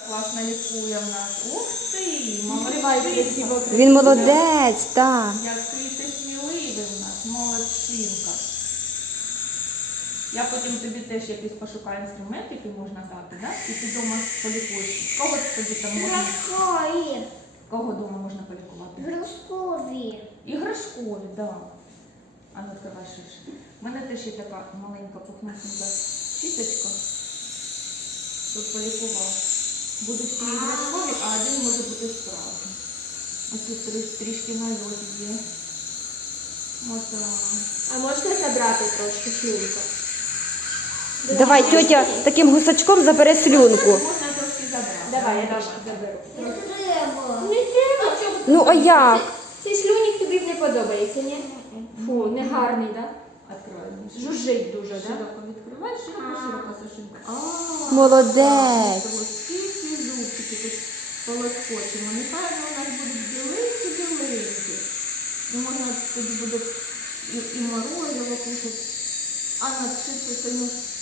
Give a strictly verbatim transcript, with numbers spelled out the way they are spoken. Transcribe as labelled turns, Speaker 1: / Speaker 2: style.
Speaker 1: класно лікує в нас. Ух ти, молодчинка.
Speaker 2: Він молодець, так.
Speaker 1: Який ти сміливий в нас, молодчинка. Я потім тобі теж якийсь пошукаю інструмент, який можна дати, да? І ти вдома полікуєш. Кого тобі там можна?
Speaker 3: Іграшкові.
Speaker 1: Кого вдома можна полікувати?
Speaker 3: Іграшкові.
Speaker 1: Іграшкові, так. Да. А ну відкривай ширше. У мене теж є така маленька пухнатенька щіточка. Тут полікував. Будуть всі іграшкові, а один може бути справжній. Ось тут трі- трішки нальот є. Отак.
Speaker 4: А можна забрати трошки слюнку?
Speaker 2: Давай, тьотя таким гусачком забере слюнку.
Speaker 1: Можна трошки забрати.
Speaker 4: Давай, я трошки заберу.
Speaker 3: Не треба.
Speaker 4: Не треба.
Speaker 2: Ну, а як?
Speaker 4: Цей слюнік тобі не подобається, ні? Фу, не гарний, так?
Speaker 1: Відкривай.
Speaker 4: Жужжить дуже, так?
Speaker 1: Широко відкривай, широко, широко, Сашенька. А,
Speaker 2: Молодець.
Speaker 1: ось скільки зубчики тут полоскочимо. Нехай вони у нас будуть біленькі-біленькі. І можна тоді буде і, і морозиво кушати. А на все це